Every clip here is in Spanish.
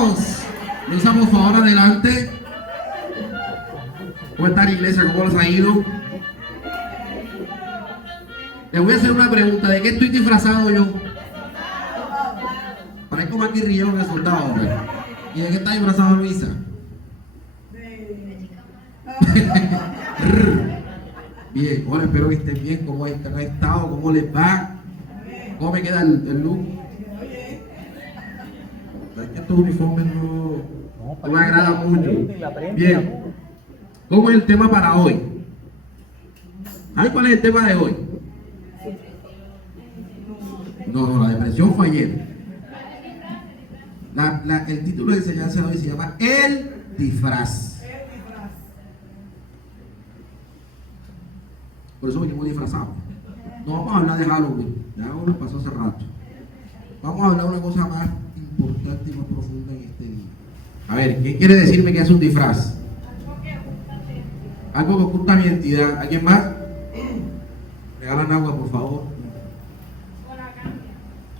hermanos. Luisa, por favor, adelante. ¿Cómo está la iglesia? ¿Cómo les ha ido? Le voy a hacer una pregunta. ¿De qué estoy disfrazado yo? Parezco más guerrillero que soldado, ¿verdad? ¿Y de qué está disfrazado Luisa? Bien, hola, espero que estén bien. ¿Cómo han estado? ¿Cómo les va? ¿Cómo me queda el look? Estos uniformes no me agradan mucho. Bien, ¿cómo es el tema para hoy? ¿Sabes cuál es el tema de hoy? No, la depresión fue ayer. El título de enseñanza de hoy se llama El Disfraz. Por eso venimos disfrazados. No vamos a hablar de Halloween, ya Halloween pasó hace rato. Vamos a hablar de una cosa más importante y más profunda en este día. A ver, ¿quién quiere decirme que es un disfraz? Algo que oculta mi identidad. ¿Alguien más? Regalan agua, por favor.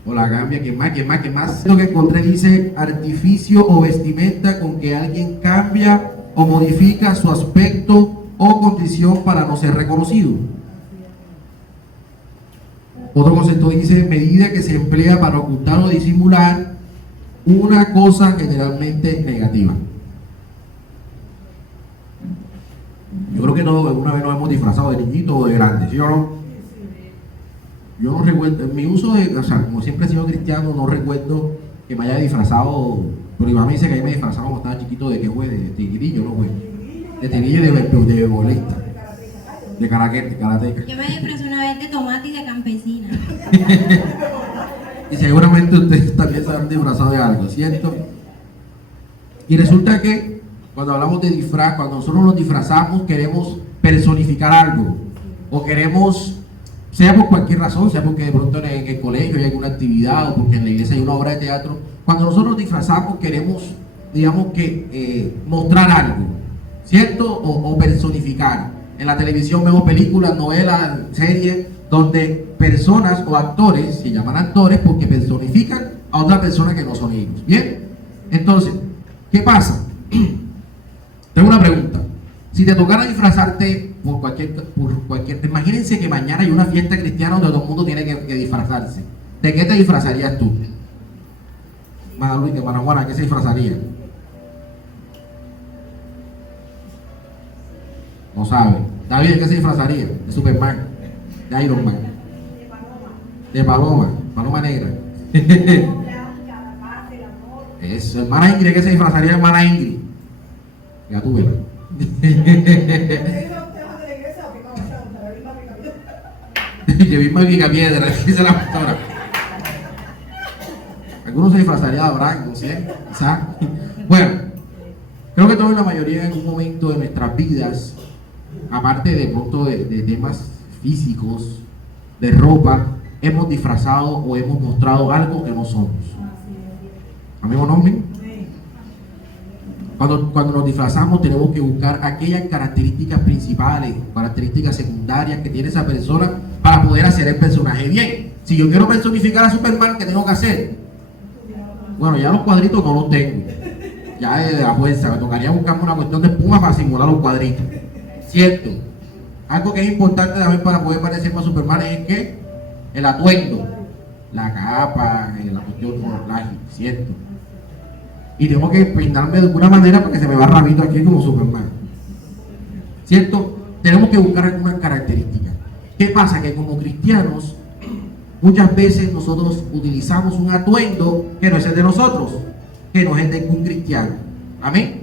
O la cambia. ¿Quién más? ¿Quién más? ¿Quién más? Lo que encontré dice artificio o vestimenta con que alguien cambia o modifica su aspecto o condición para no ser reconocido. Otro concepto dice medida que se emplea para ocultar o disimular una cosa generalmente negativa. Yo creo que todos alguna vez nos hemos disfrazado de niñito o de grande, ¿sí o no? Yo no recuerdo, en mi uso de, o sea, como siempre he sido cristiano, no recuerdo que me haya disfrazado, pero mi mamá me dice que ahí me disfrazaba cuando estaba chiquito de que fue, de tigrillo, ¿no fue? De tigrillo y de bolista, de karateca. Yo me disfrazé una vez de tomate y de campesina. Y seguramente ustedes también se han disfrazado de algo, ¿cierto? Y resulta que cuando hablamos de disfraz, cuando nosotros nos disfrazamos, queremos personificar algo. O queremos, sea por cualquier razón, sea porque de pronto en el colegio hay alguna actividad o porque en la iglesia hay una obra de teatro. Cuando nosotros nos disfrazamos queremos, digamos que, mostrar algo, ¿cierto? O personificar. En la televisión vemos películas, novelas, series, donde personas o actores, se llaman actores porque personifican a otra persona que no son ellos. ¿Bien? Entonces, ¿qué pasa? Tengo una pregunta. Si te tocara disfrazarte por cualquier, imagínense que mañana hay una fiesta cristiana donde todo el mundo tiene que disfrazarse. ¿De qué te disfrazarías tú? Luis de Managuana, ¿qué se disfrazaría? No sabe. David, ¿de qué se disfrazaría? De Superman, de Iron Man, de Paloma Negra. Eso, hermana Ingrid, ¿de qué se disfrazaría hermana Ingrid? Ya tú verás. Que misma picapiedra, dice la pastora. Algunos se disfrazaría de Abraham, no sé, quizás. Bueno, creo que todos, la mayoría en un momento de nuestras vidas, aparte de pronto de temas físicos, de ropa, hemos disfrazado o hemos mostrado algo que no somos. ¿Amigos no? Cuando nos disfrazamos tenemos que buscar aquellas características principales, características secundarias que tiene esa persona para poder hacer el personaje bien. Si yo quiero personificar a Superman, ¿qué tengo que hacer? Bueno, ya los cuadritos no los tengo. Ya es de la fuerza, me tocaría buscarme una cuestión de espuma para simular los cuadritos. ¿Cierto? Algo que es importante también para poder parecer más Superman es que el atuendo, la capa, la cuestión camuflaje, ¿cierto? Y tengo que peinarme de alguna manera para que se me va rabito aquí como Superman, ¿cierto? Tenemos que buscar algunas características. ¿Qué pasa? Que como cristianos muchas veces nosotros utilizamos un atuendo que no es el de nosotros, que no es el de un cristiano. Amén.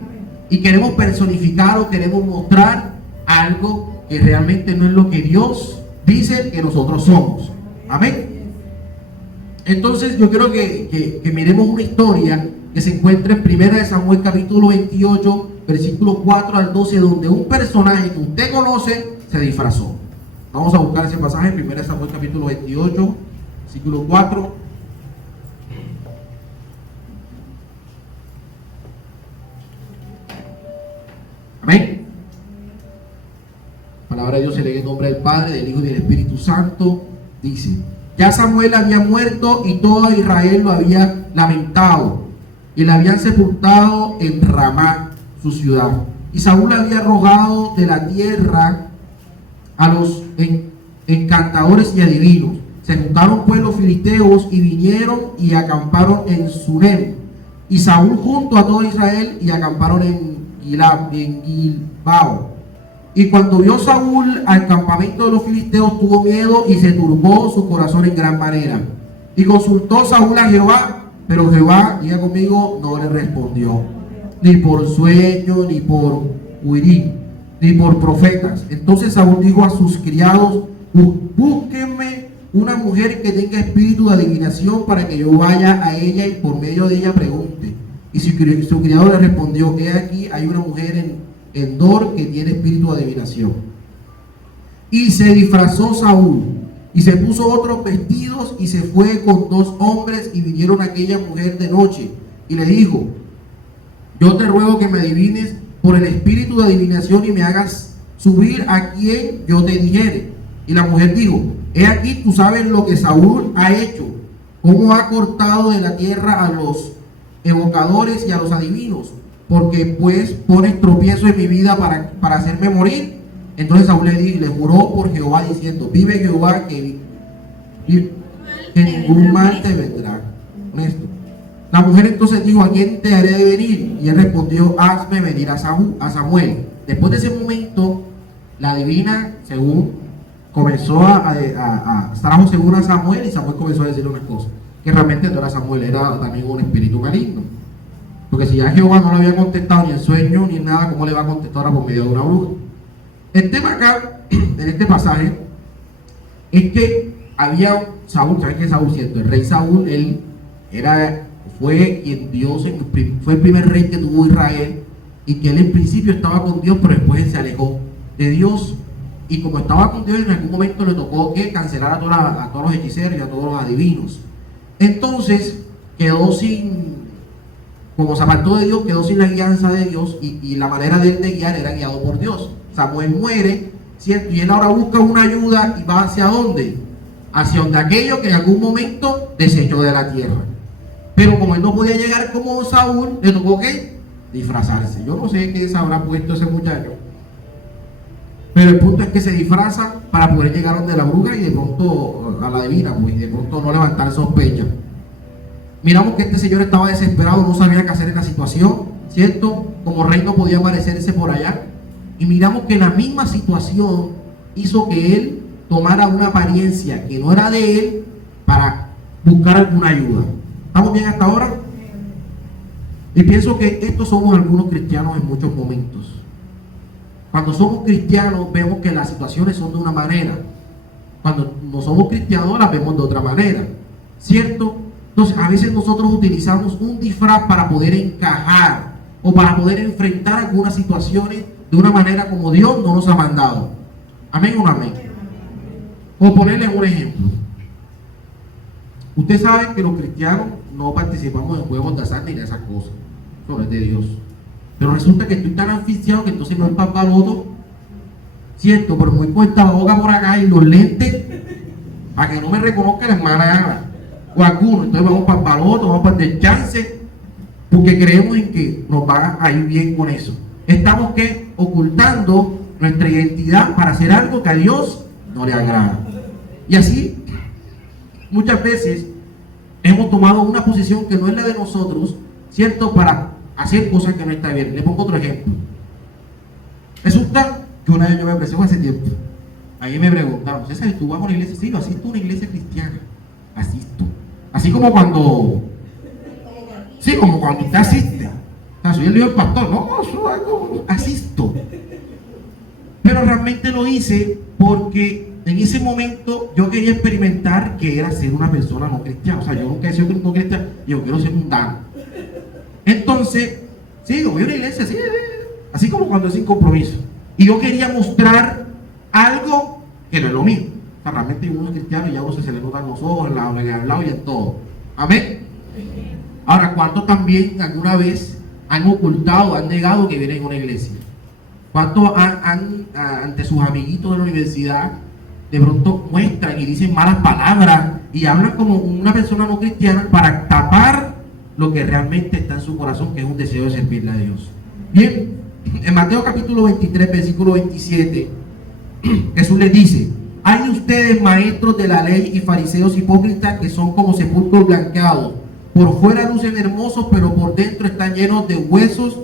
Y queremos personificar o queremos mostrar algo que realmente no es lo que Dios dice que nosotros somos. Amén. Entonces yo quiero que miremos una historia que se encuentra en 1 Samuel capítulo 28, versículo 4 al 12, donde un personaje que usted conoce se disfrazó. Vamos a buscar ese pasaje en 1 Samuel capítulo 28, versículo 4. Amén. La palabra de Dios se lee en nombre del Padre, del Hijo y del Espíritu Santo. Dice: ya Samuel había muerto y todo Israel lo había lamentado. y la habían sepultado en Ramá, su ciudad. Y Saúl había arrojado de la tierra a los encantadores y adivinos. Se juntaron pues los filisteos y vinieron y acamparon en Sunem. Y Saúl junto a todo Israel y acamparon en Gilbao. Y cuando vio Saúl al campamento de los filisteos, tuvo miedo y se turbó su corazón en gran manera. Y consultó Saúl a Jehová, pero Jehová, diga conmigo, no le respondió, ni por sueño, ni por Urim, ni por profetas. Entonces Saúl dijo a sus criados: búsquenme una mujer que tenga espíritu de adivinación para que yo vaya a ella y por medio de ella pregunte. Y su criado le respondió: he aquí, hay una mujer en Dor que tiene espíritu de adivinación. Y se disfrazó Saúl y se puso otros vestidos y se fue con 2 hombres y vinieron a aquella mujer de noche y le dijo: yo te ruego que me adivines por el espíritu de adivinación y me hagas subir a quien yo te dijere. Y la mujer dijo: he aquí, tú sabes lo que Saúl ha hecho, cómo ha cortado de la tierra a los evocadores y a los adivinos, porque pues pones tropiezo en mi vida para hacerme morir. Entonces Saúl le juró por Jehová diciendo: vive Jehová que ningún mal te vendrá. Honesto. La mujer entonces dijo: ¿a quién te haré de venir? Y él respondió: hazme venir a Samuel. Después de ese momento, la divina, según comenzó trajo según a Samuel, y Samuel comenzó a decirle unas cosas, que realmente no era Samuel, era también un espíritu maligno. Porque si ya Jehová no le había contestado ni en sueño ni en nada, ¿cómo le va a contestar ahora por medio de una bruja? El tema acá, en este pasaje, es que había Saúl, ¿saben qué es Saúl? Cierto, el rey Saúl, él fue quien fue el primer rey que tuvo Israel, y que él en principio estaba con Dios, pero después él se alejó de Dios. Y como estaba con Dios, en algún momento le tocó que cancelar a todos los hechiceros y a todos los adivinos. Entonces quedó como se apartó de Dios, quedó sin la guianza de Dios, y la manera de él de guiar era guiado por Dios. Samuel muere, ¿cierto? Y él ahora busca una ayuda y va ¿hacia dónde? Hacia donde aquello que en algún momento desechó de la tierra. Pero como él no podía llegar como Saúl, le tocó que disfrazarse. Yo no sé qué se habrá puesto ese muchacho, pero el punto es que se disfraza para poder llegar donde la bruja y de pronto a la divina, pues, y de pronto no levantar sospecha. Miramos que este señor estaba desesperado, no sabía qué hacer en la situación, ¿cierto? Como rey no podía aparecerse por allá. Y miramos que la misma situación hizo que él tomara una apariencia que no era de él para buscar alguna ayuda. ¿Estamos bien hasta ahora? Y pienso que estos somos algunos cristianos en muchos momentos. Cuando somos cristianos vemos que las situaciones son de una manera. Cuando no somos cristianos las vemos de otra manera, ¿cierto? Entonces a veces nosotros utilizamos un disfraz para poder encajar o para poder enfrentar algunas situaciones de una manera como Dios no nos ha mandado. Amén o no amén. O ponerle un ejemplo. Usted sabe que los cristianos no participamos en juegos de azar ni de esas cosas. Eso es de Dios. Pero resulta que estoy tan anficiado que entonces me voy para el baloto, cierto, pero muy puesta la boca por acá y los lentes para que no me reconozca la hermana Ana o alguno. Entonces vamos para el baloto, vamos para el deschance, porque creemos en que nos va a ir bien con eso. Estamos ocultando nuestra identidad para hacer algo que a Dios no le agrada. Y así muchas veces hemos tomado una posición que no es la de nosotros, cierto, para hacer cosas que no están bien. Le pongo otro ejemplo. Resulta que una vez yo me ofrecí hace tiempo. Ahí me preguntaron: César, ¿tú vas a una iglesia? Sí, yo asisto a una iglesia cristiana. Asisto. Así como cuando... Sí, como cuando usted asiste. O sea, soy el hijo del pastor. No, asisto. Pero realmente lo hice porque en ese momento yo quería experimentar que era ser una persona no cristiana. O sea, yo nunca he sido no cristiano y yo quiero ser mundano. Entonces, sí, voy a una iglesia, sí, así como cuando es sin compromiso. Y yo quería mostrar algo que no es lo mío. O sea, realmente uno es cristiano y ya uno se le notan los ojos, en el hablado y en todo. Amén. Ahora, ¿cuántos también alguna vez han ocultado, han negado que vienen a una iglesia? ¿Cuántos ante sus amiguitos de la universidad de pronto muestran y dicen malas palabras y hablan como una persona no cristiana para tapar lo que realmente está en su corazón, que es un deseo de servirle a Dios. Bien, en Mateo capítulo 23, versículo 27, Jesús les dice: hay de ustedes, maestros de la ley y fariseos hipócritas, que son como sepulcros blanqueados. Por fuera lucen hermosos, pero por dentro están llenos de huesos,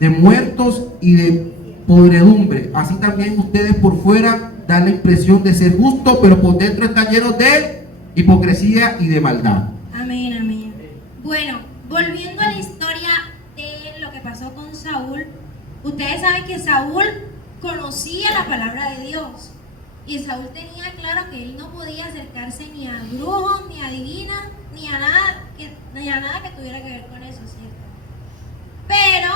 de muertos y de podredumbre. Así también ustedes por fuera dan la impresión de ser justos, pero por dentro están llenos de hipocresía y de maldad. Amén, amén. Bueno, volviendo a la historia de lo que pasó con Saúl, ustedes saben que Saúl conocía la palabra de Dios. Y Saúl tenía claro que él no podía acercarse ni a brujos, ni a divinas, ni a nada que tuviera que ver con eso, ¿cierto? Pero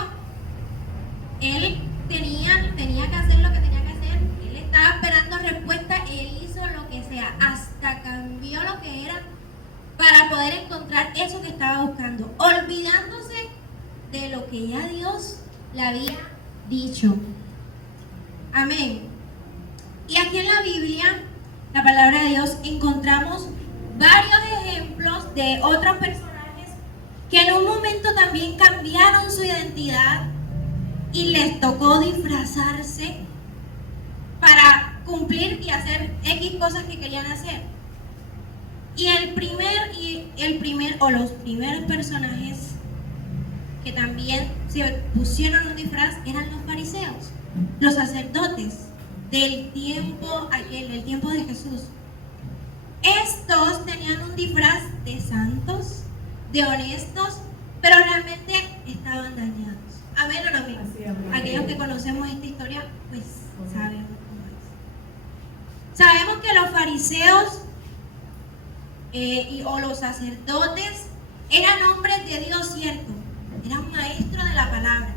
él tenía que hacer lo que tenía que hacer. Él estaba esperando respuesta, él hizo lo que sea, hasta cambió lo que era para poder encontrar eso que estaba buscando, olvidándose de lo que ya Dios le había dicho. Amén. Y aquí en la Biblia, la palabra de Dios, encontramos varios ejemplos de otros personajes que en un momento también cambiaron su identidad y les tocó disfrazarse para cumplir y hacer X cosas que querían hacer. Y los primeros personajes que también se pusieron un disfraz eran los fariseos, los sacerdotes del tiempo de Jesús. Estos tenían un disfraz de santos, de honestos, pero realmente estaban dañados. Amén o no amén. Aquellos que conocemos esta historia, pues sabemos cómo es. Sabemos que los fariseos o los sacerdotes eran hombres de Dios, cierto, eran maestros de la palabra,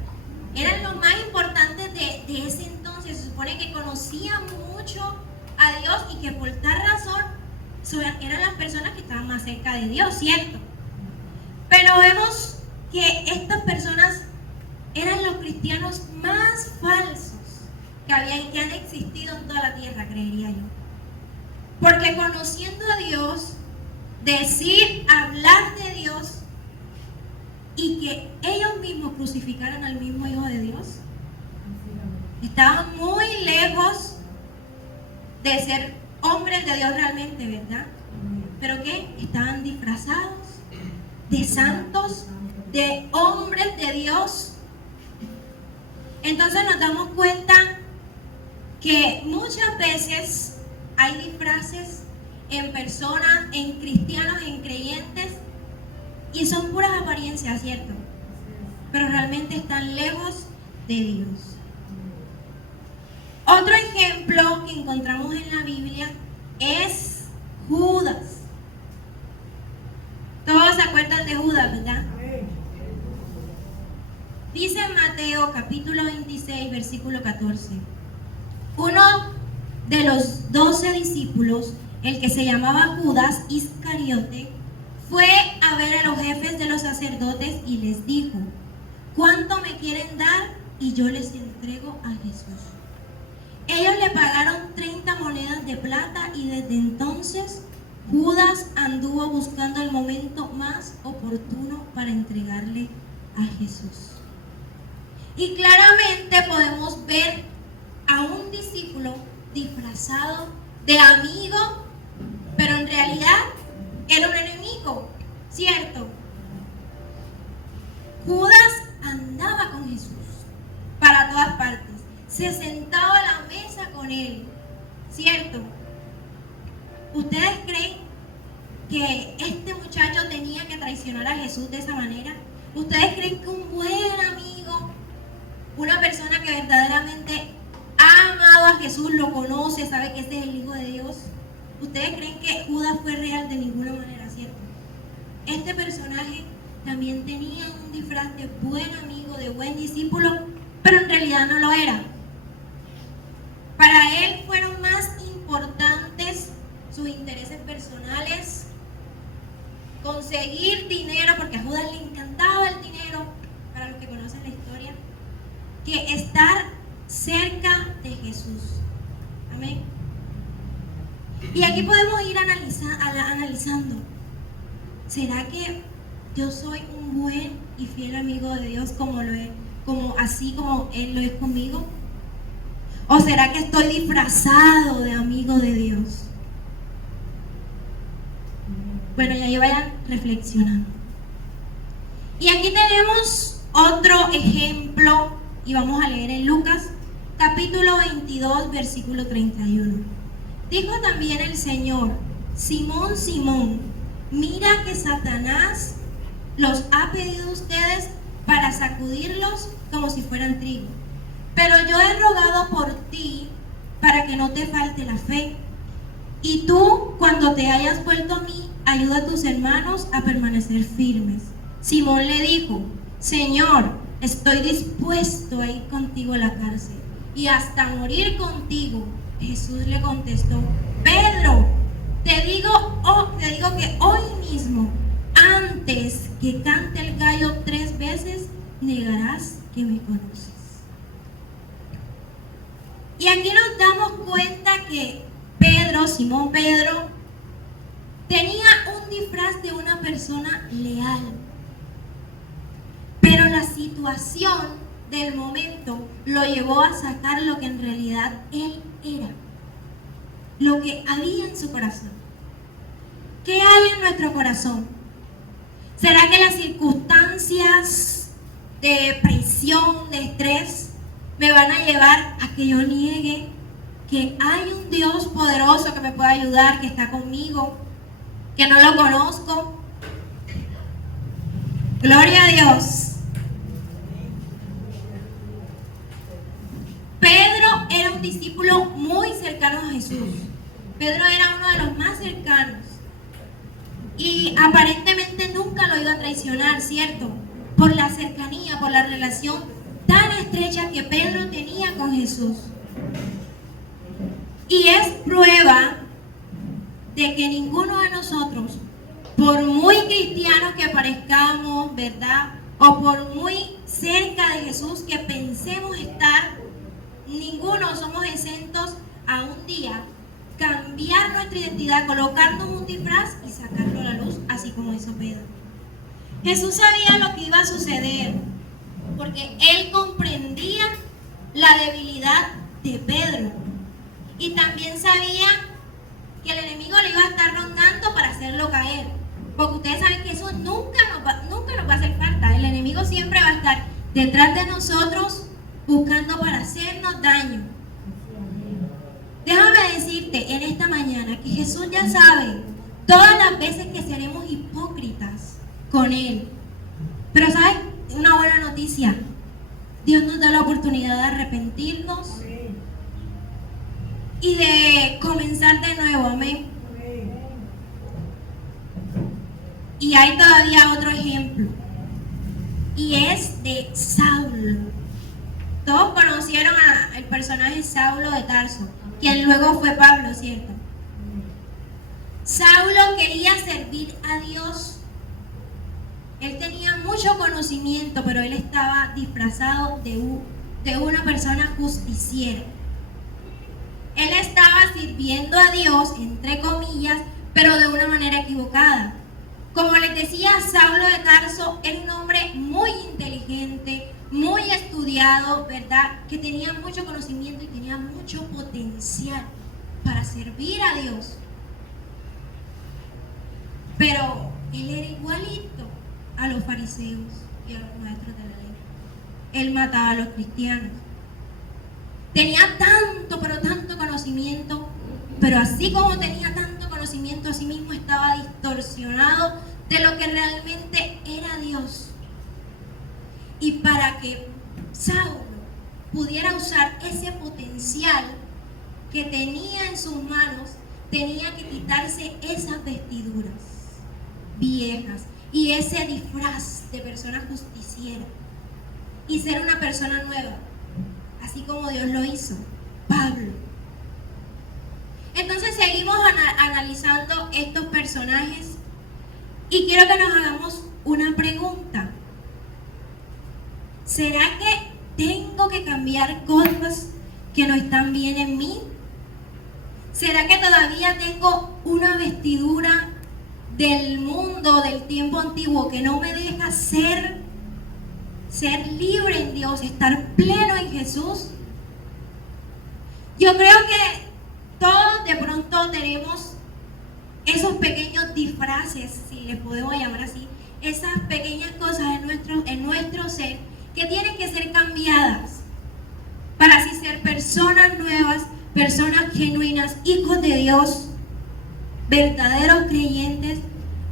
eran los más importantes de ese entonces. Se supone que conocían mucho a Dios y que por tal razón eran las personas que estaban más cerca de Dios, cierto. Pero vemos que estas personas eran los cristianos más falsos que han existido en toda la tierra, creería yo. Porque conociendo a Dios, hablar de Dios y que ellos mismos crucificaran al mismo Hijo de Dios, estaban muy lejos de ser hombres de Dios realmente, ¿verdad? Pero que estaban disfrazados de santos, de hombres de Dios. Entonces nos damos cuenta que muchas veces hay disfraces en personas, en cristianos, en creyentes, y son puras apariencias, ¿cierto? Pero realmente están lejos de Dios. Otro ejemplo que encontramos en la Biblia es Judas. Todos se acuerdan de Judas, ¿verdad? Dice en Mateo capítulo 26, versículo 14. Uno de los 12 discípulos, el que se llamaba Judas Iscariote, fue a ver a los jefes de los sacerdotes y les dijo: ¿cuánto me quieren dar? Y yo les entrego a Jesús. Ellos le pagaron 30 monedas de plata y desde entonces Judas anduvo buscando el momento más oportuno para entregarle a Jesús. Y claramente podemos ver a un discípulo disfrazado de amigo, pero en realidad era un enemigo, ¿cierto? Judas andaba con Jesús para todas partes, se sentaba a la mesa con él, ¿cierto? ¿Ustedes creen que este muchacho tenía que traicionar a Jesús de esa manera? ¿Ustedes creen que un buen amigo, una persona que verdaderamente ha amado a Jesús, lo conoce, sabe que ese es el Hijo de Dios, ustedes creen que Judas fue real? De ninguna manera, ¿cierto? Este personaje también tenía un disfraz de buen amigo, de buen discípulo, pero en realidad no lo era. Para él fueron más importantes sus intereses personales, conseguir dinero, porque a Judas le encantaba el dinero, para los que conocen la historia, que estar cerca de Jesús. Amén. Y aquí podemos ir analizando. ¿Será que yo soy un buen y fiel amigo de Dios así como Él lo es conmigo? ¿O será que estoy disfrazado de amigo de Dios? Bueno, ya vayan reflexionando. Y aquí tenemos otro ejemplo y vamos a leer en Lucas capítulo 22 versículo 31. Dijo también el Señor: Simón, Simón, mira que Satanás los ha pedido a ustedes para sacudirlos como si fueran trigo. Pero yo he rogado por ti para que no te falte la fe. Y tú, cuando te hayas vuelto a mí, ayuda a tus hermanos a permanecer firmes. Simón le dijo: Señor, estoy dispuesto a ir contigo a la cárcel y hasta morir contigo. Jesús le contestó: Pedro, te digo que hoy mismo, antes que cante el gallo 3 veces, negarás que me conoces. Y aquí nos damos cuenta que Simón Pedro, tenía un disfraz de una persona leal. Pero la situación del momento lo llevó a sacar lo que en realidad él era, lo que había en su corazón. ¿Qué hay en nuestro corazón? ¿Será que las circunstancias de presión, de estrés, me van a llevar a que yo niegue que hay un Dios poderoso que me puede ayudar, que está conmigo, que no lo conozco? Gloria a Dios. Pedro era un discípulo muy cercano a Jesús. Pedro era uno de los más cercanos. Y aparentemente nunca lo iba a traicionar, ¿cierto? Por la cercanía, por la relación tan estrecha que Pedro tenía con Jesús. Y es prueba de que ninguno de nosotros, por muy cristianos que parezcamos, ¿verdad? O por muy cerca de Jesús que pensemos estar, ninguno somos exentos a un día cambiar nuestra identidad, colocarnos un disfraz y sacarlo a la luz, así como hizo Pedro. Jesús sabía lo que iba a suceder, porque Él comprendía la debilidad de Pedro. Y también sabía que el enemigo le iba a estar rondando para hacerlo caer. Porque ustedes saben que eso nunca nos va a hacer falta. El enemigo siempre va a estar detrás de nosotros buscando para hacernos daño. Déjame decirte en esta mañana que Jesús ya sabe todas las veces que seremos hipócritas con Él. Pero ¿sabes? Una buena noticia. Dios nos da la oportunidad de arrepentirnos y de comenzar de nuevo. Amén. Y hay todavía otro ejemplo. Y es de Saulo. Todos conocieron al personaje Saulo de Tarso, quien luego fue Pablo, ¿cierto? Saulo quería servir a Dios. Él tenía mucho conocimiento, pero él estaba disfrazado de una persona justiciera. Él estaba sirviendo a Dios, entre comillas, pero de una manera equivocada. Como les decía, Saulo de Tarso era un hombre muy inteligente, muy estudiado, ¿verdad? Que tenía mucho conocimiento y tenía mucho potencial para servir a Dios. Pero él era igualito a los fariseos y a los maestros de la ley. Él mataba a los cristianos. Tenía tanto, pero tanto conocimiento, pero así como tenía tanto conocimiento, así mismo estaba distorsionado de lo que realmente era Dios. Y para que Saulo pudiera usar ese potencial que tenía en sus manos, tenía que quitarse esas vestiduras viejas y ese disfraz de persona justiciera y ser una persona nueva, así como Dios lo hizo, Pablo. Entonces seguimos analizando estos personajes y quiero que nos hagamos una pregunta. ¿Será que tengo que cambiar cosas que no están bien en mí? ¿Será que todavía tengo una vestidura del mundo, del tiempo antiguo, que no me deja ser libre en Dios, estar pleno en Jesús. Yo creo que todos de pronto tenemos esos pequeños disfraces, si les podemos llamar así, esas pequeñas cosas en nuestro ser que tienen que ser cambiadas para así ser personas nuevas, personas genuinas, hijos de Dios, verdaderos creyentes,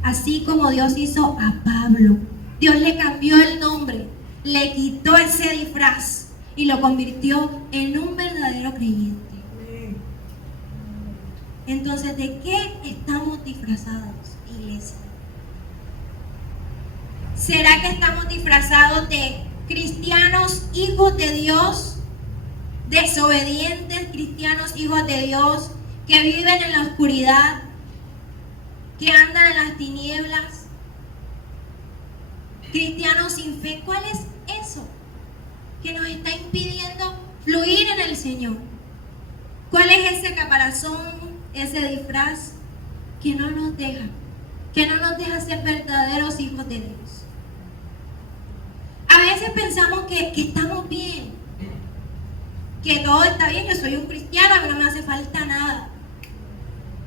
así como Dios hizo a Pablo. Dios le cambió el nombre, le quitó ese disfraz y lo convirtió en un verdadero creyente. Entonces, ¿de qué estamos disfrazados, iglesia? ¿Será que estamos disfrazados de cristianos, hijos de Dios, desobedientes, cristianos, hijos de Dios, que viven en la oscuridad, que andan en las tinieblas, cristianos sin fe? ¿Cuál es eso que nos está impidiendo fluir en el Señor? ¿Cuál es ese caparazón, ese disfraz que no nos deja ser verdaderos hijos de Dios? A veces pensamos que estamos bien, que todo está bien, yo soy un cristiano, a mí no me hace falta nada.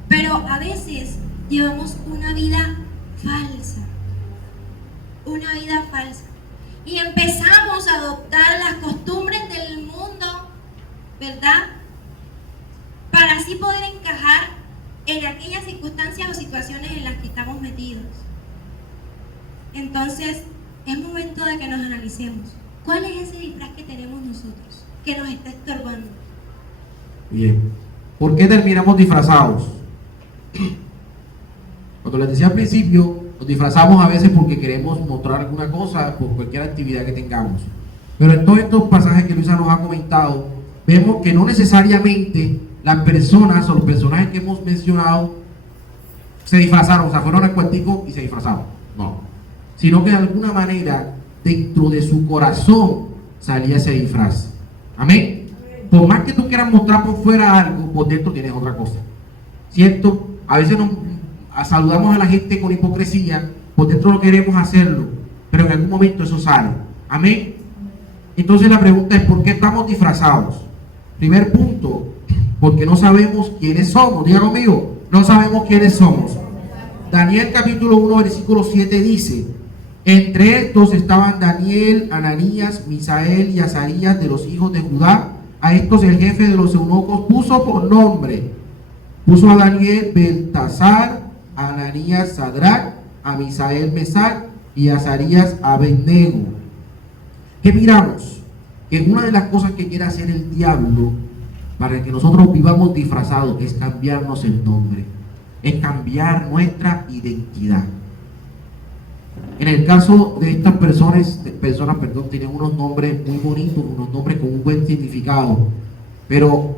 Pero a veces llevamos una vida falsa, y empezamos a adoptar las costumbres del mundo, ¿verdad? Para así poder encajar en aquellas circunstancias o situaciones en las que estamos metidos. Entonces, es momento de que nos analicemos. ¿Cuál es ese disfraz que tenemos nosotros que nos está estorbando? Bien. ¿Por qué terminamos disfrazados? Cuando les decía al principio, nos disfrazamos a veces porque queremos mostrar alguna cosa por cualquier actividad que tengamos. Pero en todos estos pasajes que Luisa nos ha comentado, vemos que no necesariamente las personas o los personajes que hemos mencionado se disfrazaron, o sea, fueron al cuartico y se disfrazaron. No. Sino que de alguna manera, dentro de su corazón, salía ese disfraz. Amén. Por más que tú quieras mostrar por fuera algo, por dentro tienes otra cosa. ¿Cierto? A veces saludamos a la gente con hipocresía, por dentro no queremos hacerlo, pero en algún momento eso sale. Amén. Entonces la pregunta es, ¿por qué estamos disfrazados? Primer punto, porque no sabemos quiénes somos. Diga conmigo, no sabemos quiénes somos. Daniel capítulo 1 versículo 7 dice: entre estos estaban Daniel, Ananías, Misael y Azarías de los hijos de Judá. A estos el jefe de los eunucos puso por nombre. Puso a Daniel Beltasar, a Ananías Sadrach, a Misael Mesac y a Azarías Abednego. ¿Qué miramos? Que una de las cosas que quiere hacer el diablo para que nosotros vivamos disfrazados es cambiarnos el nombre, es cambiar nuestra identidad. En el caso de estas personas, tienen unos nombres muy bonitos, unos nombres con un buen significado, pero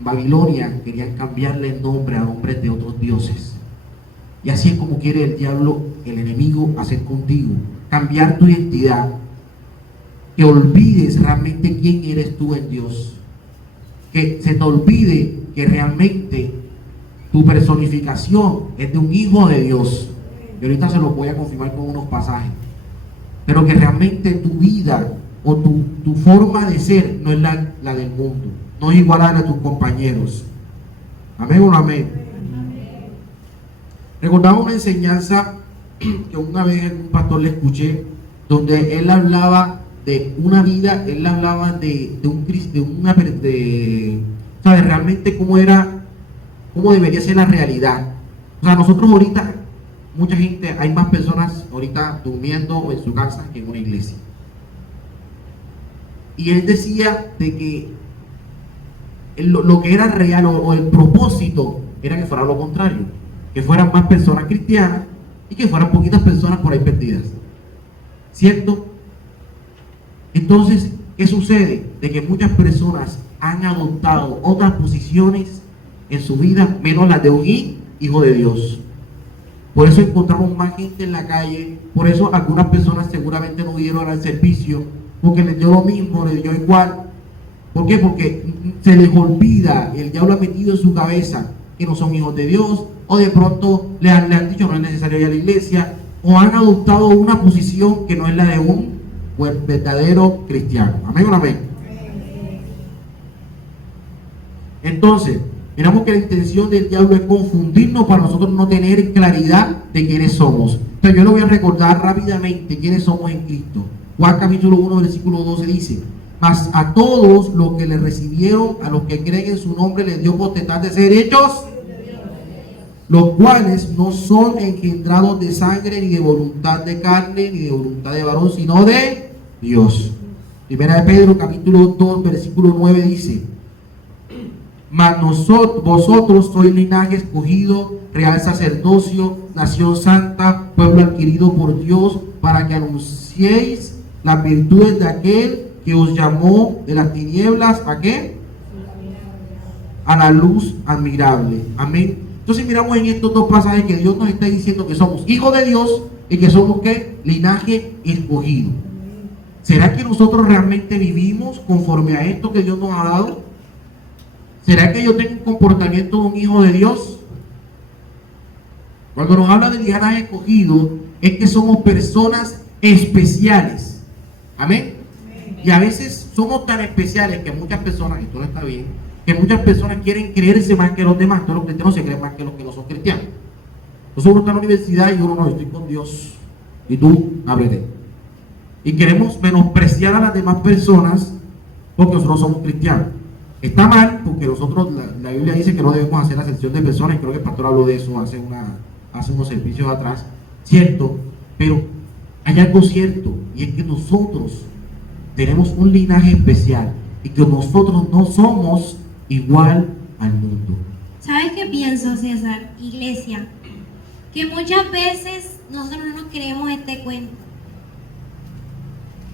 Babilonia querían cambiarle el nombre a nombres de otros dioses. Y así es como quiere el diablo, el enemigo, hacer contigo, cambiar tu identidad, que olvides realmente quién eres tú en Dios, que se te olvide que realmente tu personificación es de un hijo de Dios. Y ahorita se lo voy a confirmar con unos pasajes. Pero que realmente tu vida o tu forma de ser no es la del mundo, no es igual a la de tus compañeros. Amén o no amén. Recordaba una enseñanza que una vez un pastor le escuché, donde él hablaba de una vida, él hablaba de realmente cómo debería ser la realidad. O sea, nosotros ahorita, mucha gente, hay más personas ahorita durmiendo en su casa que en una iglesia. Y él decía de que lo que era real o el propósito era que fuera lo contrario, que fueran más personas cristianas y que fueran poquitas personas por ahí perdidas. ¿Cierto? Entonces, ¿qué sucede? De que muchas personas han adoptado otras posiciones en su vida, menos las de un hijo de Dios. Por eso encontramos más gente en la calle, por eso algunas personas seguramente no dieron al servicio, porque les dio lo mismo, les dio igual. ¿Por qué? Porque se les olvida, el diablo ha metido en su cabeza que no son hijos de Dios, o de pronto le han dicho no es necesario ir a la iglesia, o han adoptado una posición que no es la de un verdadero cristiano. Amén o no amén. Entonces, miramos que la intención del diablo es confundirnos para nosotros no tener claridad de quiénes somos. Entonces yo le voy a recordar rápidamente quiénes somos en Cristo. Juan capítulo 1 versículo 12 dice: mas a todos los que le recibieron, a los que creen en su nombre, les dio potestad de ser hechos, los cuales no son engendrados de sangre, ni de voluntad de carne, ni de voluntad de varón, sino de Dios. Primera de Pedro capítulo 2 versículo 9 dice: mas vosotros sois linaje escogido, real sacerdocio, nación santa, pueblo adquirido por Dios, para que anunciéis las virtudes de aquel que os llamó de las tinieblas, ¿a qué? A la luz admirable. Amén. Entonces miramos en estos dos pasajes que Dios nos está diciendo que somos hijos de Dios y que somos ¿qué? Linaje escogido. ¿Será que nosotros realmente vivimos conforme a esto que Dios nos ha dado? ¿Será que yo tengo un comportamiento de un hijo de Dios? Cuando nos habla de linaje escogido, es que somos personas especiales. Amén. Y a veces somos tan especiales que muchas personas, esto no está bien, que muchas personas quieren creerse más que los demás. Todos los cristianos se creen más que los que no son cristianos. Entonces uno está en la universidad y uno no, estoy con Dios. Y tú, ábrete. Y queremos menospreciar a las demás personas porque nosotros somos cristianos. Está mal porque nosotros, la Biblia dice que no debemos hacer acepción de personas, y creo que el pastor habló de eso hace unos servicios atrás, cierto, pero hay algo cierto, y es que nosotros tenemos un linaje especial y que nosotros no somos igual al mundo. ¿Sabes qué pienso, César? Iglesia, que muchas veces nosotros no nos creemos este cuento.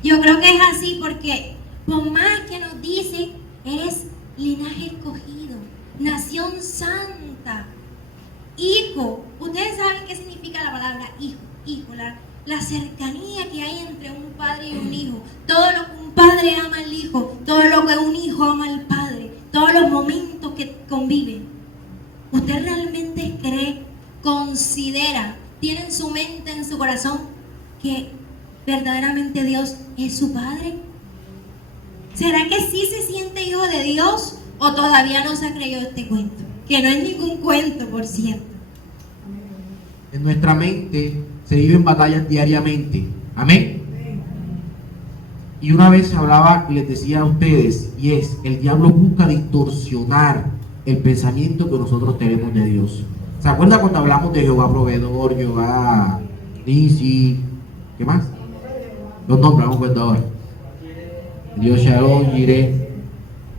Yo creo que es así porque por más que nos dicen, eres linaje escogido, nación santa, hijo. Ustedes saben qué significa la palabra hijo, la cercanía que hay entre un padre y un hijo, todo lo que un padre ama al hijo, todo lo que un hijo ama al padre, todos los momentos que conviven. ¿Usted realmente cree, considera, tiene en su mente, en su corazón, que verdaderamente Dios es su padre? ¿Será que sí se siente hijo de Dios o todavía no se ha creído este cuento? Que no es ningún cuento, por cierto. En nuestra mente se viven batallas diariamente. Amén. Y una vez hablaba y les decía a ustedes, y es, el diablo busca distorsionar el pensamiento que nosotros tenemos de Dios. ¿Se acuerdan cuando hablamos de Jehová proveedor, Jehová Nisi, qué más? Los nombres, vamos a ahora. Dios Shalom, Jireh,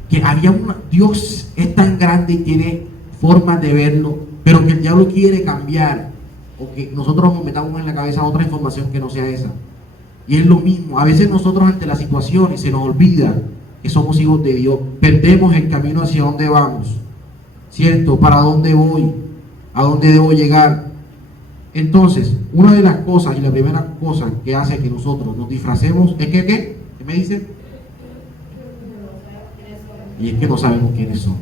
que había Dios es tan grande y tiene formas de verlo, pero que el diablo quiere cambiar, o que nosotros nos metamos en la cabeza otra información que no sea esa. Y es lo mismo, a veces nosotros ante la situación y se nos olvida que somos hijos de Dios, perdemos el camino hacia dónde vamos, ¿cierto? ¿Para dónde voy? ¿A dónde debo llegar? Entonces, una de las cosas y la primera cosa que hace que nosotros nos disfracemos es que, ¿qué? ¿Qué me dice? Y es que no sabemos quiénes son,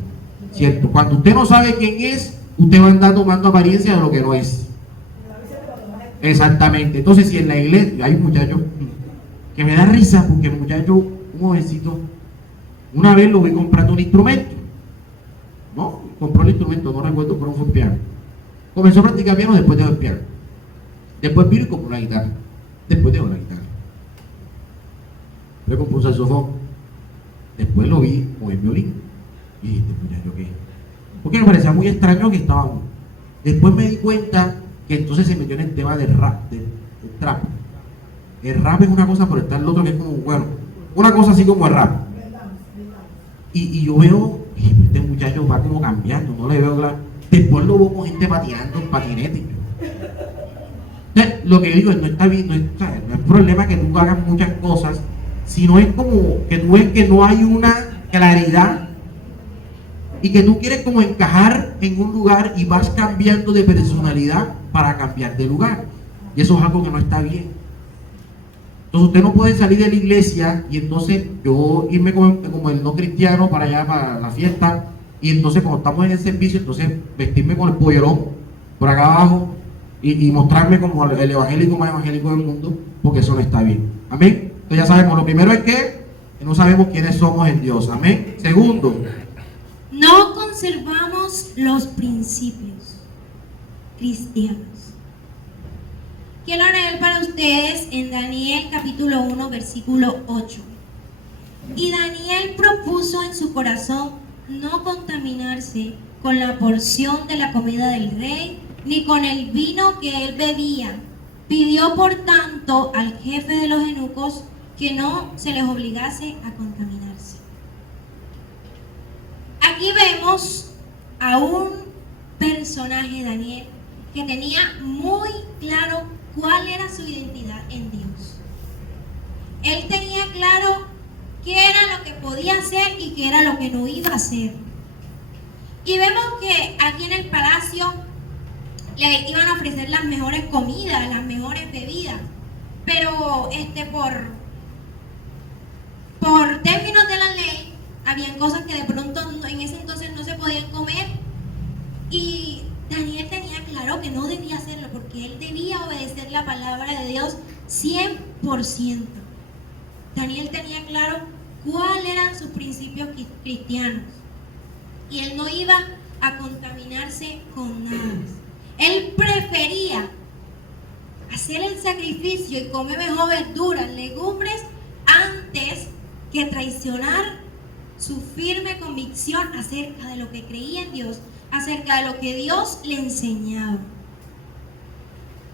¿cierto? Cuando usted no sabe quién es, usted va a andar tomando apariencia de lo que no es. Exactamente. Entonces, si en la iglesia hay un muchacho que me da risa, porque el muchacho, un jovencito, una vez lo vi comprando un instrumento, ¿no? Compró el instrumento, no recuerdo, pero fue un piano. Comenzó a practicar piano, después dejó el piano. Después vino y compró la guitarra. Después dejó la guitarra. Después compró un saxofón. Después lo vi con el violín. Y dije, muchacho, ¿qué? Porque me parecía muy extraño que estábamos. Después me di cuenta que entonces se metió en el tema del rap, del trap. El rap es una cosa, pero está el otro que es como, bueno, una cosa así como el rap. Y yo veo, este muchacho va como cambiando, no le veo claro. Después lo veo con gente patinando en patinete. Entonces, lo que yo digo es, no está bien, no es problema que tú hagas muchas cosas, sino es como que tú ves que no hay una claridad y que tú quieres como encajar en un lugar y vas cambiando de personalidad para cambiar de lugar. Y eso es algo que no está bien. Entonces usted no puede salir de la iglesia y entonces yo irme como el no cristiano para allá, para la fiesta, Y entonces cuando estamos en el servicio, entonces vestirme con el pollerón por acá abajo y mostrarme como el evangélico más evangélico del mundo, porque eso no está bien. Amén. Entonces ya sabemos, lo primero es que no sabemos quiénes somos en Dios. Amén. Segundo, no conservamos los principios cristianos. Quiero leer para ustedes en Daniel capítulo 1, versículo 8. Y Daniel propuso en su corazón no contaminarse con la porción de la comida del rey, ni con el vino que él bebía. Pidió por tanto al jefe de los eunucos que no se les obligase a contaminarse. Aquí vemos a un personaje, Daniel, que tenía muy claro cuál era su identidad en Dios. Él tenía claro qué era lo que podía hacer y qué era lo que no iba a hacer. Y vemos que aquí en el palacio le iban a ofrecer las mejores comidas, las mejores bebidas, pero por términos de la ley, habían cosas que de pronto en ese entonces no se podían comer, y Daniel tenía claro que no debía hacerlo, porque él debía obedecer la palabra de Dios 100%. Daniel tenía claro cuáles eran sus principios cristianos, y él no iba a contaminarse con nada. Él prefería hacer el sacrificio y comer mejor verduras, legumbres, antes que traicionar su firme convicción acerca de lo que creía en Dios, acerca de lo que Dios le enseñaba.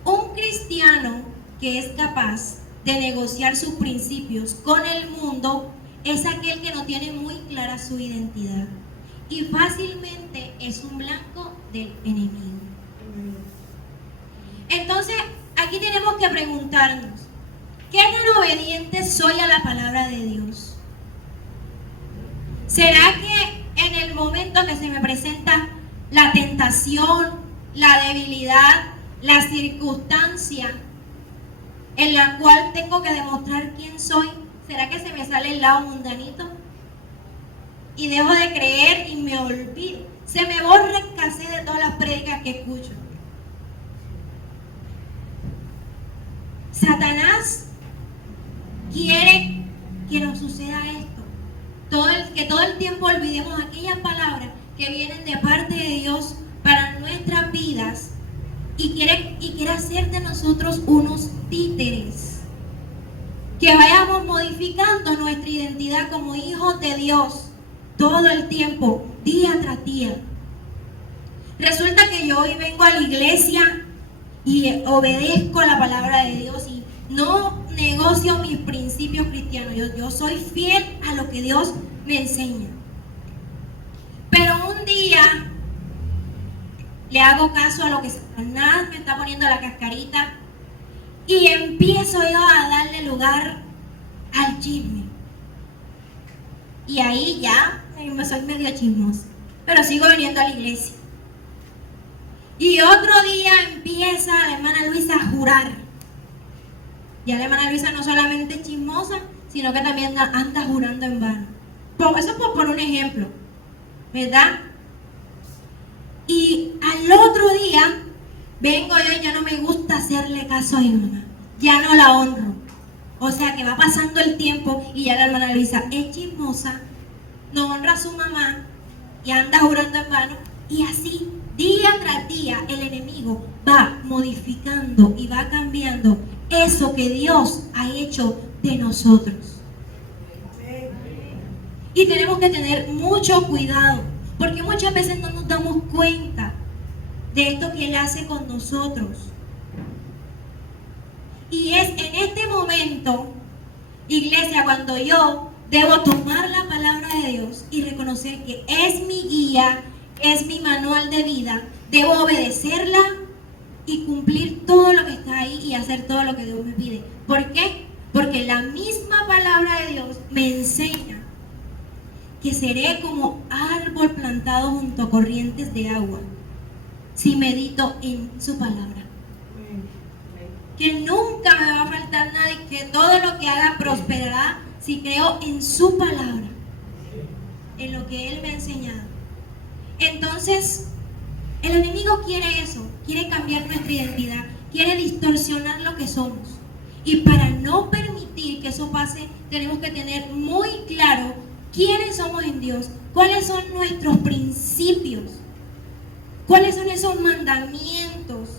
Un cristiano que es capaz de negociar sus principios con el mundo es aquel que no tiene muy clara su identidad y fácilmente es un blanco del enemigo. Entonces, aquí tenemos que preguntarnos, ¿qué tan obediente soy a la palabra de Dios? ¿Será que en el momento que se me presenta la tentación, la debilidad, la circunstancia en la cual tengo que demostrar quién soy, será que se me sale el lado mundanito? Y dejo de creer y me olvido. Se me borra el cassette de todas las prédicas que escucho. Satanás quiere que nos suceda esto. Que todo el tiempo olvidemos aquellas palabras que vienen de parte de Dios para nuestras vidas y quiere hacer de nosotros unos títeres. Que vayamos modificando nuestra identidad como hijos de Dios todo el tiempo, día tras día. Resulta que yo hoy vengo a la iglesia y obedezco la palabra de Dios y no negocio mis principios cristianos. Yo soy fiel a lo que Dios me enseña. Pero un día le hago caso a lo que Satanás me está poniendo la cascarita y empiezo yo a darle lugar al chisme. Y ahí ya soy medio chismosa, pero sigo viniendo a la iglesia. Y otro día empieza la hermana Luisa a jurar. Ya la hermana Luisa no solamente es chismosa, sino que también anda jurando en vano. Eso es por un ejemplo, ¿verdad? Y al otro día vengo yo y ya no me gusta hacerle caso a mi mamá, ya no la honro. O sea que va pasando el tiempo y ya la hermana Luisa es chismosa, no honra a su mamá y anda jurando en vano. Y así, día tras día, el enemigo va modificando y va cambiando eso que Dios ha hecho de nosotros. Y tenemos que tener mucho cuidado, porque muchas veces no nos damos cuenta de esto que Él hace con nosotros. Y es en este momento, iglesia, cuando yo debo tomar la palabra de Dios y reconocer que es mi guía, es mi manual de vida, debo obedecerla y cumplir todo lo que está ahí y hacer todo lo que Dios me pide. ¿Por qué? Porque la misma palabra de Dios me enseña que seré como árbol plantado junto a corrientes de agua si medito en su palabra. Que nunca me va a faltar nada y que todo lo que haga prosperará si creo en su palabra, en lo que Él me ha enseñado. Entonces, el enemigo quiere eso, quiere cambiar nuestra identidad, quiere distorsionar lo que somos. Y para no permitir que eso pase, tenemos que tener muy claro quiénes somos en Dios, cuáles son nuestros principios, cuáles son esos mandamientos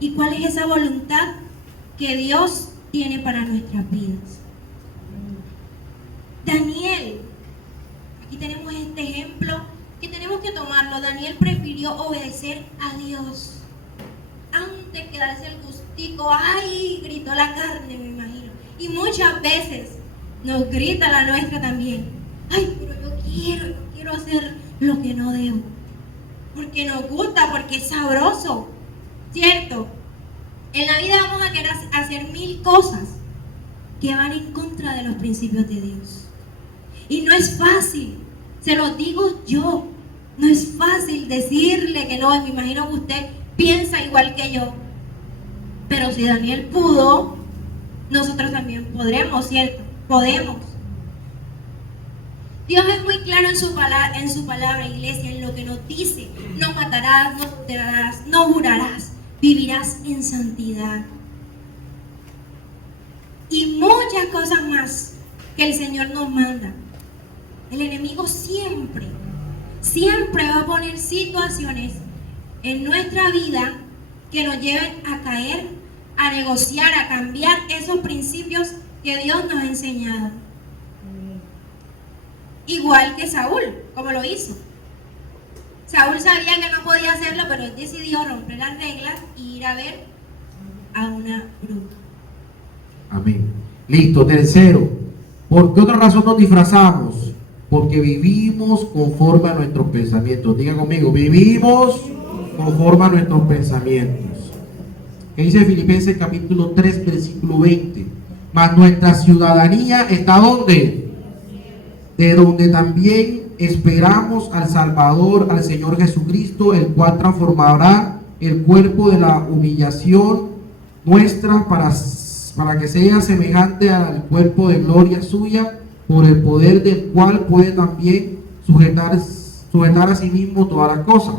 y cuál es esa voluntad que Dios tiene para nuestras vidas. Daniel, aquí tenemos este ejemplo que tenemos que tomarlo. Daniel prefirió obedecer a Dios antes que darse el gustico. ¡Ay! Gritó la carne, me imagino. Y muchas veces nos grita la nuestra también. ¡Ay! Pero yo quiero hacer lo que no debo. Porque nos gusta, porque es sabroso. ¿Cierto? En la vida vamos a querer hacer 1000 cosas que van en contra de los principios de Dios. Y no es fácil, se lo digo yo. No es fácil decirle que no, y me imagino que usted piensa igual que yo. Pero si Daniel pudo, nosotros también podremos, ¿cierto? Podemos. Dios es muy claro en su palabra, iglesia, en lo que nos dice. No matarás, no adulterarás, no jurarás, vivirás en santidad. Y muchas cosas más que el Señor nos manda. El enemigo siempre va a poner situaciones en nuestra vida que nos lleven a caer, a negociar, a cambiar esos principios que Dios nos ha enseñado. Igual que Saúl, como lo hizo. Saúl sabía que no podía hacerlo, pero él decidió romper las reglas y ir a ver a una bruja. Amén. Listo. Tercero, ¿por qué otra razón nos disfrazamos? Porque vivimos conforme a nuestros pensamientos. Diga conmigo, vivimos conforme a nuestros pensamientos. ¿Qué dice Filipenses capítulo 3, versículo 20? Mas nuestra ciudadanía está ¿dónde? De donde también esperamos al Salvador, al Señor Jesucristo, el cual transformará el cuerpo de la humillación nuestra para que sea semejante al cuerpo de gloria suya, por el poder del cual puede también sujetar a sí mismo todas las cosas.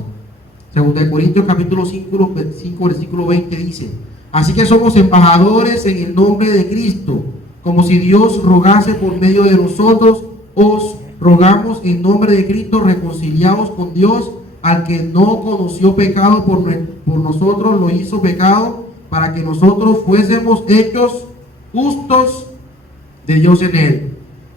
Según de Corintios capítulo 5, versículo 20 dice: así que somos embajadores en el nombre de Cristo, como si Dios rogase por medio de nosotros. Os rogamos en nombre de Cristo, reconciliados con Dios, al que no conoció pecado por nosotros lo hizo pecado, para que nosotros fuésemos hechos justos de Dios en él.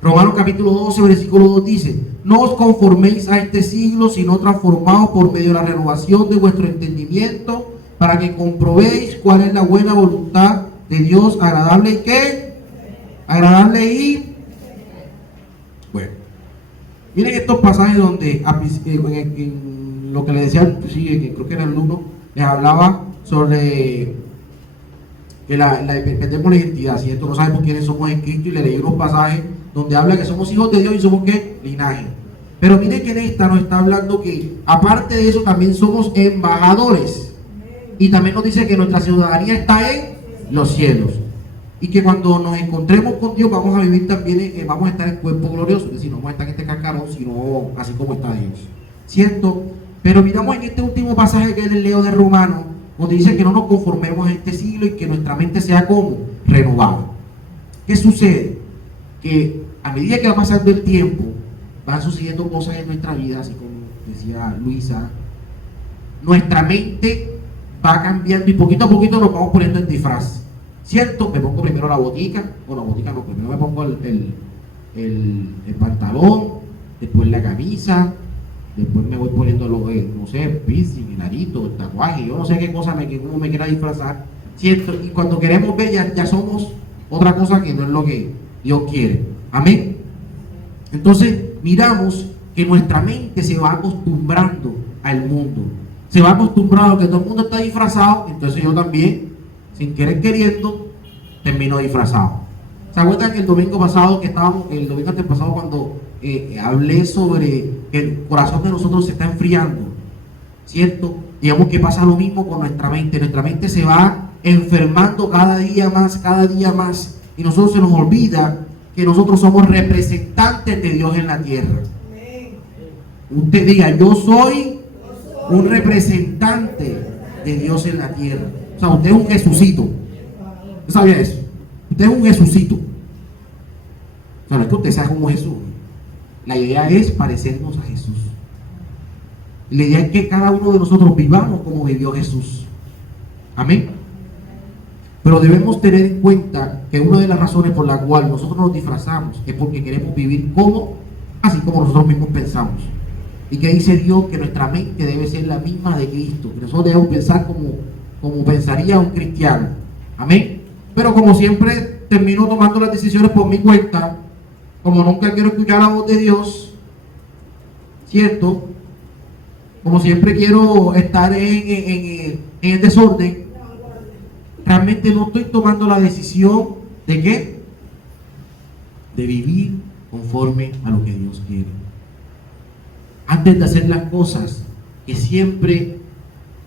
Romanos capítulo 12, versículo 2 dice: no os conforméis a este siglo, sino transformaos por medio de la renovación de vuestro entendimiento, para que comprobéis cuál es la buena voluntad de Dios, agradable y ¿qué? Agradable y... Bueno, miren estos pasajes donde en lo que le decía, sí, creo que era el 1, les hablaba sobre que perdemos la identidad, ¿cierto? No sabemos quiénes somos en Cristo, y le leí unos pasajes donde habla que somos hijos de Dios y somos ¿qué? Linaje. Pero miren que en esta nos está hablando que aparte de eso también somos embajadores. Y también nos dice que nuestra ciudadanía está en los cielos. Y que cuando nos encontremos con Dios vamos a vivir también, vamos a estar en cuerpo glorioso. Es decir, no vamos a estar en este cascarón, sino así como está Dios. ¿Cierto? Pero miramos en este último pasaje que les leo de Romanos, donde dice que no nos conformemos a este siglo y que nuestra mente sea como renovada. ¿Qué sucede? Que a medida que va pasando el tiempo, van sucediendo cosas en nuestra vida, así como decía Luisa, nuestra mente va cambiando y poquito a poquito nos vamos poniendo en disfraz. ¿Cierto? Me pongo primero la botica, primero me pongo el pantalón, después la camisa, después me voy poniendo no sé, el piercing, el arito, el tatuaje, yo no sé qué cosa cómo me quiera disfrazar, ¿cierto? Y cuando queremos ver ya somos otra cosa que no es lo que Dios quiere. Amén. Entonces miramos que nuestra mente se va acostumbrando al mundo, se va acostumbrando a que todo el mundo está disfrazado, entonces yo también, sin querer queriendo, termino disfrazado. ¿Se acuerdan que el domingo antepasado cuando hablé sobre que el corazón de nosotros se está enfriando? ¿Cierto? Digamos que pasa lo mismo con nuestra mente se va enfermando cada día más, y nosotros se nos olvida que nosotros somos representantes de Dios en la tierra. Usted diga, yo soy un representante de Dios en la tierra. O sea, usted es un Jesucito. ¿Usted sabía eso? Usted es un Jesucito. O sea, no es que usted sea como Jesús. La idea es parecernos a Jesús. La idea es que cada uno de nosotros vivamos como vivió Jesús. Amén. Pero debemos tener en cuenta que una de las razones por la cual nosotros nos disfrazamos es porque queremos vivir así como nosotros mismos pensamos. Y que dice Dios que nuestra mente debe ser la misma de Cristo, que nosotros debemos pensar como pensaría un cristiano. Amén. Pero como siempre termino tomando las decisiones por mi cuenta, como nunca quiero escuchar la voz de Dios, ¿cierto? Como siempre quiero estar en el desorden, realmente no estoy tomando la decisión de ¿qué? De vivir conforme a lo que Dios quiere. Antes de hacer las cosas, que siempre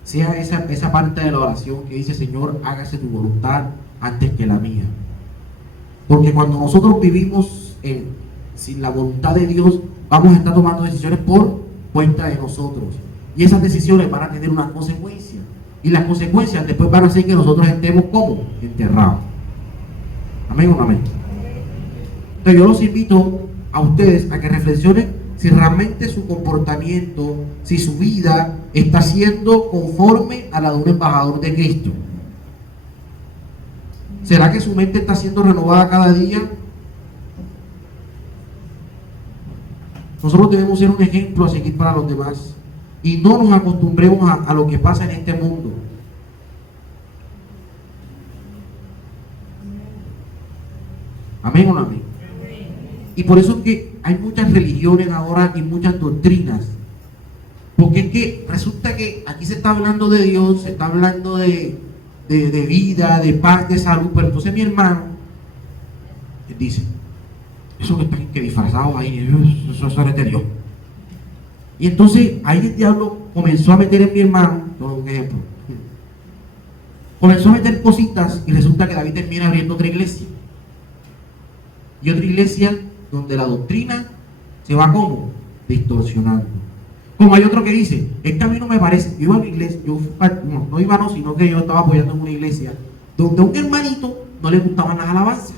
sea esa parte de la oración que dice, Señor, hágase tu voluntad antes que la mía. Porque cuando nosotros vivimos sin la voluntad de Dios, vamos a estar tomando decisiones por cuenta de nosotros. Y esas decisiones van a tener una consecuencia. Y las consecuencias después van a hacer que nosotros estemos como enterrados. Amén o no amén. Entonces yo los invito a ustedes a que reflexionen si realmente su comportamiento, si su vida está siendo conforme a la de un embajador de Cristo. ¿Será que su mente está siendo renovada cada día? Nosotros debemos ser un ejemplo a seguir para los demás. Y no nos acostumbremos a lo que pasa en este mundo. Amén o no amén. Y por eso es que hay muchas religiones ahora y muchas doctrinas. Porque es que resulta que aquí se está hablando de Dios, se está hablando de vida, de paz, de salud. Pero entonces mi hermano dice, eso que están disfrazados ahí, eso es de Dios. Y entonces ahí el diablo comenzó a meter en mi hermano, un ejemplo, comenzó a meter cositas y resulta que David termina abriendo otra iglesia. Y otra iglesia donde la doctrina se va como distorsionando. Como hay otro que dice, es que a mí no me parece, yo iba a una iglesia, no iba no, sino que yo estaba apoyando en una iglesia donde a un hermanito no le gustaban las alabanzas.